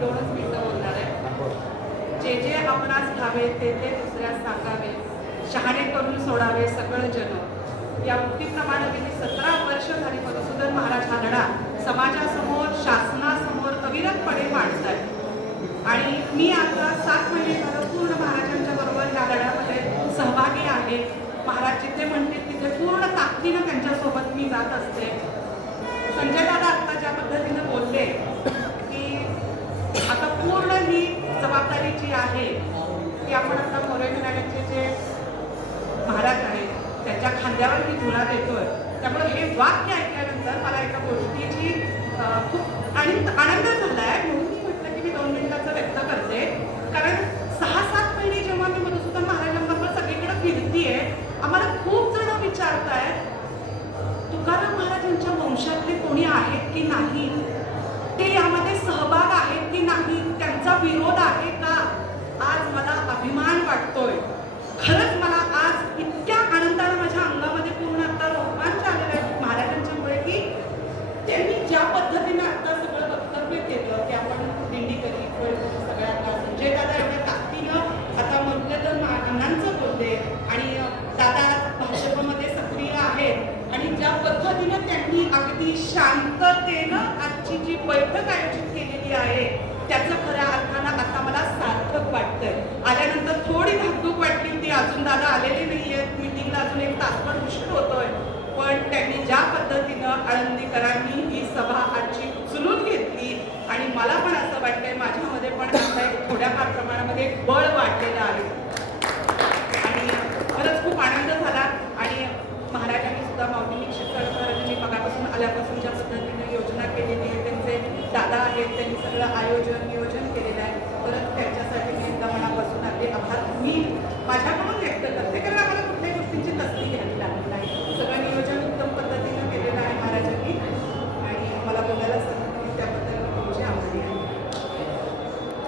दोनच मिनिटं बोलणार आहे जे जे आपणास घावे ते ते दुसऱ्यास सांगावे. शहाणे करून सोडावे सगळं जन. या उक्तीप्रमाणे गेली सतरा वर्ष झाली मधुसूदन महाराज हा लढा समाजासमोर शासनासमोर अविरतपणे मांडतायत आणि मी आता सात महिने झालं पूर्ण महाराजांच्या बरोबर या लढ्यामध्ये सहभागी आहे. महाराज जिथे म्हणतील तिथे पूर्ण ताकदीनं त्यांच्यासोबत मी जात असते. संजय दादा की आपण आता मोरे मॅडमचे जे महाराज आहेत त्याच्या खांद्यावर मी धुरा देतोय. त्यामुळे हे वाक्य ऐकल्यानंतर मला एका गोष्टीची खूप आनंद आनंद झाला आहे म्हणून मी म्हटलं की मी दोन मिनिटाचं व्यक्त करते. कारण सहा सात महिने जेव्हा मी मधुसूदन महाराजांबरोबर सगळीकडे फिरतीये आम्हाला खूप जण आहेत तुकाराम महाराजांच्या वंशातले कोणी आहेत की नाही? वाटतोय. खरंच मला आज इतक्या आनंदाने माझ्या अंगामध्ये पूर्ण आता रोमांच आलेला आहे महाराजांच्यामुळे की त्यांनी ज्या पद्धतीने आता सगळं वक्तव्य केलं की आपण दिंडी कधी सगळ्यांना संजय दादा एवढ्या ताकदीनं आता मुरलीधर अण्णांचं बोलते आणि दादा भाजपमध्ये सक्रिय आहेत आणि ज्या पद्धतीनं त्यांनी अगदी शांततेनं आजची जी बैठक आयोजित केलेली आहे त्याचं खऱ्या अर्थानं आता मला सार्थक वाटतंय आल्यानंतर थोडी धाकधूक वाटली होती अजून दादा आलेले नाही आहेत मिटिंगला अजून एक तासभर उशीर होतोय. पण त्यांनी ज्या पद्धतीनं आळंदीकरांनी ही सभा आजची उचलून घेतली आणि मला पण असं वाटतंय माझ्यामध्ये पण आता एक थोड्याफार प्रमाणामध्ये एक बळ वाढलेलं आहे. आणि खरंच खूप आनंद झाला. आणि महाराजांनी सुद्धा माऊली महाराजांनी मगापासून आल्यापासून ज्या पद्धतीने योजना केलेली आहे त्यांचे दादा आहेत त्यांनी सगळं आयोजन नियोजन केलेलं आहे. परत त्यांच्या मी एकदा मनापासून आपले